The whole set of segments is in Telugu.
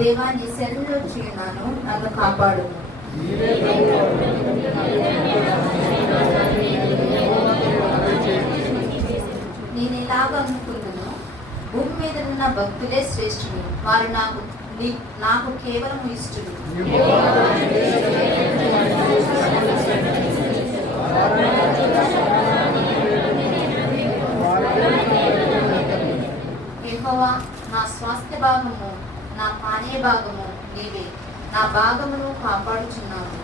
దేవా, నీ శరణులో ఉన్నాను, నన్ను కాపాడు. నేను ఇలాగ అనుకున్నాను, భూమి మీద ఉన్న భక్తులే శ్రేష్ఠులు, వారు నాకు కేవలం ఇష్టలు. యెహోవా, నా స్వాస్థ్య భాగము, నా పానీయ భాగము నీవే, నా భాగమును కాపాడుచున్నాను.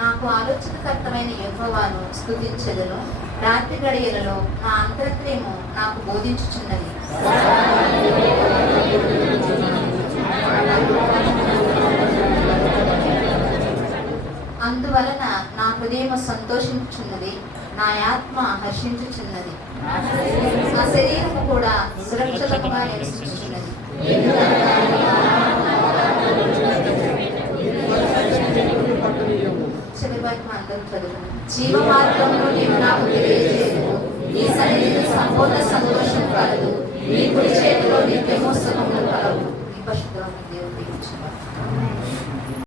నాకు ఆలోచనకర్తమైన యెహోవాను స్తుతించెదను. రాత్రి గడియలలో నా అంతరంత్రియము నాకు బోధించుచున్నది. అందువలన నా హృదయం సంతోషించుచున్నది, నా ఆత్మ హర్షించుచున్నది, నా శరీరము కూడా సురక్షితంగా నివసించుచున్నది. జీవ మార్గంలో నీవు నాకు తెలియజేయదు, నీ సన్నిధిలో సంపూర్ణ సంతోషం కలదు, నీ కుడి చేతిలో నిత్యము